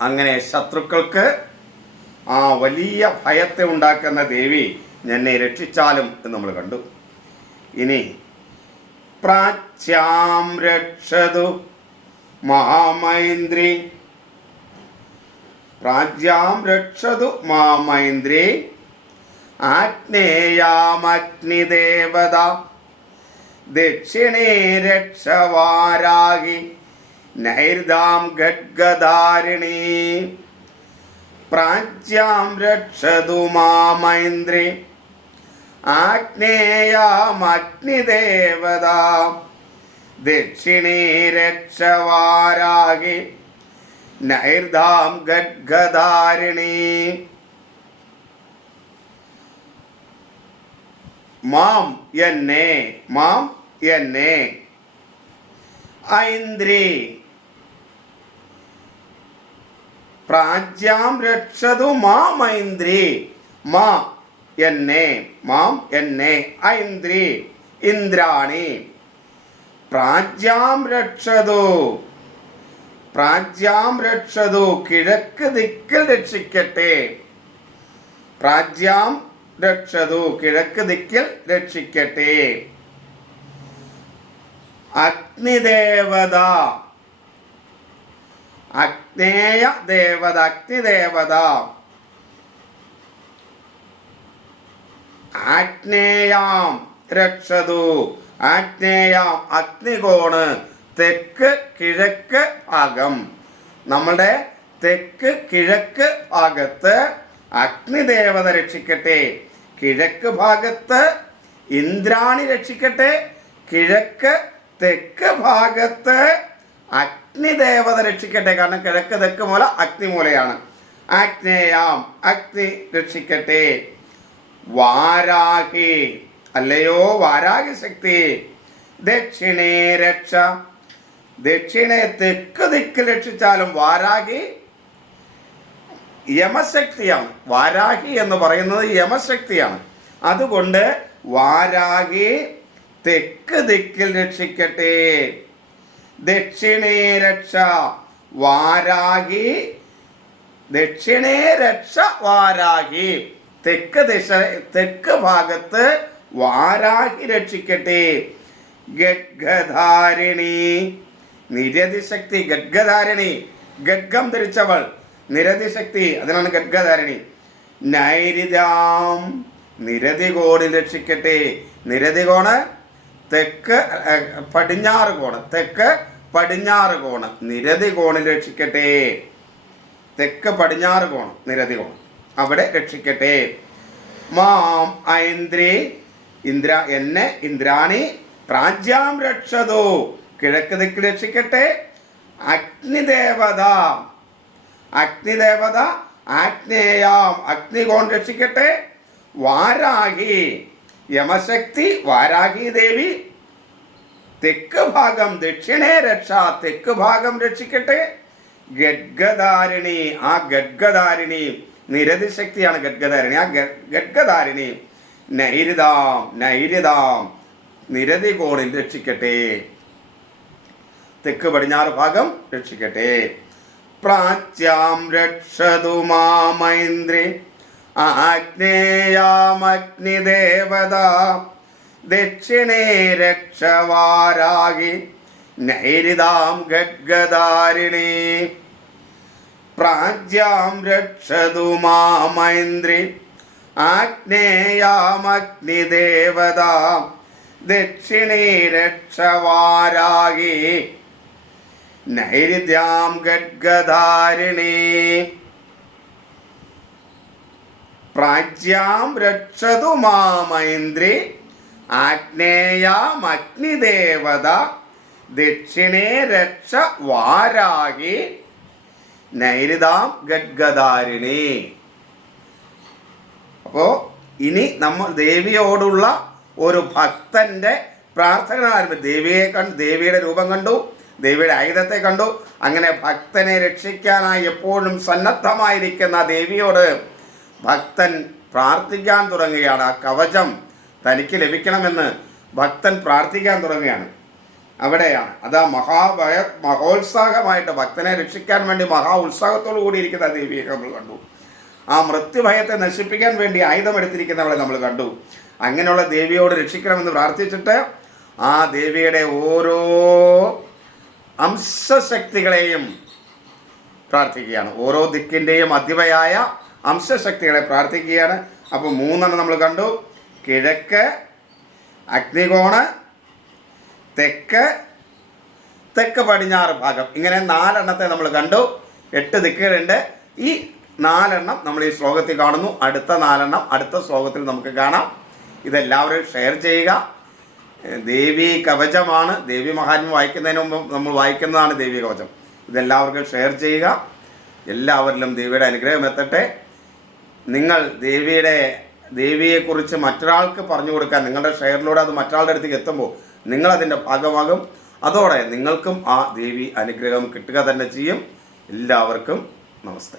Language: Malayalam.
അങ്ങനെ ശത്രുക്കൾക്ക് ആ വലിയ ഭയത്തെ ഉണ്ടാക്കുന്ന ദേവി എന്നെ രക്ഷിച്ചാലും എന്ന് നമ്മൾ കണ്ടു. ഇനി പ്രാച്യാം രക്ഷതു മഹാമൈന്ദ്രി പ്രാജ്യാം രക്ഷതു മാമൈന്ദ്രി ആഗ്നേയാമഗ്നിദേവത ദക്ഷിണേ രക്ഷവാരാഗി നൈർദാം ഖഡ്ഗധാരിണി പ്രാച്യാം രക്ഷതു മാമൈന്ദ്രി. ആഗ്നേയാമഗ്നിദേവത ദക്ഷിണേ രക്ഷവാരാഗി നൈർദാം ഖഡ്ഗധാരിണി മാം എന്നെ മാം എന്നെ ഐന്ദ്രി. പ്രാജ്യാം രക്ഷതു മാം ഐന്ദ്രി. മാ എന്നെ മാം എന്നെ ഐന്ദ്രി. ഇന്ദ്രാണി. പ്രാജ്യാം രക്ഷതു. പ്രാജ്യാം രക്ഷതു കിഴക്ക് ദിക്കിൽ രക്ഷിക്കട്ടെ. പ്രാജ്യാം രക്ഷതു കിഴക്ക് ദിക്കിൽ രക്ഷിക്കട്ടെ. അഗ്നിദേവത. അഗ്നേയ ദേവത അഗ്നിദേവത. ആഗ്നേയാം രക്ഷതു. ആഗ്നേയാം അഗ്നികോണ്. തെക്ക് കിഴക്ക് ഭാഗം നമ്മുടെ തെക്ക് കിഴക്ക് ഭാഗത്ത് അഗ്നിദേവത രക്ഷിക്കട്ടെ. കിഴക്ക് ഭാഗത്ത് ഇന്ദ്രാണി രക്ഷിക്കട്ടെ. കിഴക്ക് തെക്ക് ഭാഗത്ത് അഗ്നിദേവത രക്ഷിക്കട്ടെ. കാരണം കിഴക്ക് തെക്ക് മൂല അഗ്നിമൂലയാണ് ആഗ്നേയാം അഗ്നി രക്ഷിക്കട്ടെ. വാരാഹി അല്ലയോ? വാരാഹി ശക്തി. ദക്ഷിണേ രക്ഷ. ദക്ഷിണേ തെക്ക് ദിക്ക് രക്ഷിച്ചാലും വാരാഹി യമശക്തിയാണ്. വാരാഹി എന്ന് പറയുന്നത് യമശക്തിയാണ്. അതുകൊണ്ട് വാരാഹി തെക്ക് ദിക്കിൽ രക്ഷിക്കട്ടെ. ദക്ഷിണേ രക്ഷ വാരാഹി. ദക്ഷിണേ രക്ഷ വാരാഹി. തെക്ക് ദിശ തെക്ക് ഭാഗത്ത് വാരാഹി രക്ഷിക്കട്ടെ. ഗഡ്ഗധാരിണി. നിരതിശക്തി ഗഡ്ഗധാരിണി. ഗഡ്ഗം ധരിച്ചവൾ നിരതിശക്തി. അതിനാണ് ഗഡ്ഗധാരിണി. നൈരിതാം നിരതി കോണിൽ രക്ഷിക്കട്ടെ. നിരതി കോണ് തെക്ക് പടിഞ്ഞാറ് കോണ്. തെക്ക് പടിഞ്ഞാറ് കോണ്. നിരതി കോണിൽ രക്ഷിക്കട്ടെ. തെക്ക് പടിഞ്ഞാറ് കോണം. നിരതി കോണം. അവിടെ രക്ഷിക്കട്ടെ. മാം ഐന്ദ്രി ഇന്ദ്ര എന്നെ ഇന്ദ്രാണി പ്രാജ്യാം രക്ഷതോ. കിഴക്ക് ദിക്ക് രക്ഷിക്കട്ടെ. അഗ്നിദേവത. അഗ്നിദേവത ആഗ്നേയാം അഗ്നികോൺ രക്ഷിക്കട്ടെ. വാരാഹി. യമശക്തി വാരാഹി ദേവി. തെക്ക് ഭാഗം ദക്ഷിണേ രക്ഷ തെക്ക് ഭാഗം രക്ഷിക്കട്ടെ. ഗഡ്ഗധാരിണി ആ ഗഡ്ഗധാരിണി നിരതി ശക്തിയാണ് ഗഡ്ഗധാരിണി ആ ഗഡ്ഗധാരിണി നൈരിതാം നൈരിതാം നിരതി കോണിൽ രക്ഷിക്കട്ടെ. തെക്ക് പടിഞ്ഞാറ് ഭാഗം രക്ഷിക്കട്ടെ. പ്രാച്യാം രക്ഷതു മാമൈന്ദ്രി. ആഗ്നേയാമഗ്നിദേവത ദക്ഷിണേ രക്ഷവാരാഗി നൈരിതാം ഗഡ്ഗധാരിണി പ്രാജ്യാം രക്ഷതു മാമൈന്ദ്രി ആഗ്നേയാമഗ്നിദേവത ദക്ഷിണേ രക്ഷവാരാഗി നൈരിദ്യാം ഗഡ്ഗധാരിണി പ്രാജ്യാം രക്ഷതു മാമൈന്ദ്രി ആഗ്നേയാം അഗ്നിദേവത ദക്ഷിണേ രക്ഷ വാരാഹി നൈരിതാം ഗഡ്ഗദാരിണി അപ്പോൾ ഇനി നമ്മൾ ദേവിയോടുള്ള ഒരു ഭക്തന്റെ പ്രാർത്ഥന ആരംഭിച്ചു. ദേവിയെ കണ്ട് ദേവിയുടെ രൂപം കണ്ടു ദേവിയുടെ ആയുധത്തെ കണ്ടു. അങ്ങനെ ഭക്തനെ രക്ഷിക്കാനായി എപ്പോഴും സന്നദ്ധമായിരിക്കുന്ന ദേവിയോട് ഭക്തൻ പ്രാർത്ഥിക്കാൻ തുടങ്ങുകയാണ്. ആ കവചം തനിക്ക് ലഭിക്കണമെന്ന് ഭക്തൻ പ്രാർത്ഥിക്കാൻ തുടങ്ങുകയാണ്. അവിടെയാണ്. അത് ആ മഹാഭയ മഹോത്സാഹമായിട്ട് ഭക്തനെ രക്ഷിക്കാൻ വേണ്ടി മഹാ ഉത്സാഹത്തോടു കൂടി ഇരിക്കുന്ന ദേവിയെ നമ്മൾ കണ്ടു. ആ മൃത്യുഭയത്തെ നശിപ്പിക്കാൻ വേണ്ടി ആയുധമെടുത്തിരിക്കുന്നവളെ നമ്മൾ കണ്ടു. അങ്ങനെയുള്ള ദേവിയോട് രക്ഷിക്കണമെന്ന് പ്രാർത്ഥിച്ചിട്ട് ആ ദേവിയുടെ ഓരോ അംശശക്തികളെയും പ്രാർത്ഥിക്കുകയാണ്. ഓരോ ദിക്കിന്റെയും അധിപയായ അംശശക്തികളെ പ്രാർത്ഥിക്കുകയാണ്. അപ്പോൾ മൂന്നെണ്ണം നമ്മൾ കണ്ടു. കിഴക്ക് അഗ്നികോണ് തെക്ക് തെക്ക് പടിഞ്ഞാറ് ഭാഗം. ഇങ്ങനെ നാലെണ്ണത്തെ നമ്മൾ കണ്ടു. എട്ട് ദിക്കുകളുണ്ട്. ഈ നാലെണ്ണം നമ്മൾ ഈ ശ്ലോകത്തിൽ കാണുന്നു. അടുത്ത നാലെണ്ണം അടുത്ത ശ്ലോകത്തിൽ നമുക്ക് കാണാം. ഇതെല്ലാവരും ഷെയർ ചെയ്യുക. ദേവി കവചമാണ്. ദേവി മഹാത്മ്യം വായിക്കുന്നതിന് മുമ്പ് നമ്മൾ വായിക്കുന്നതാണ് ദേവി കവചം. ഇതെല്ലാവർക്കും ഷെയർ ചെയ്യുക. എല്ലാവരിലും ദേവിയുടെ അനുഗ്രഹം എത്തട്ടെ. നിങ്ങൾ ദേവിയുടെ ദേവിയെക്കുറിച്ച് മറ്റൊരാൾക്ക് പറഞ്ഞു കൊടുക്കാൻ നിങ്ങളുടെ ഷെയറിലൂടെ അത് മറ്റൊരാളുടെ അടുത്തേക്ക് എത്തുമ്പോൾ നിങ്ങളതിന്റെ ഭാഗമാകും. അതോടെ നിങ്ങൾക്കും ആ ദേവി അനുഗ്രഹം കിട്ടുക തന്നെ ചെയ്യും. എല്ലാവർക്കും നമസ്തേ.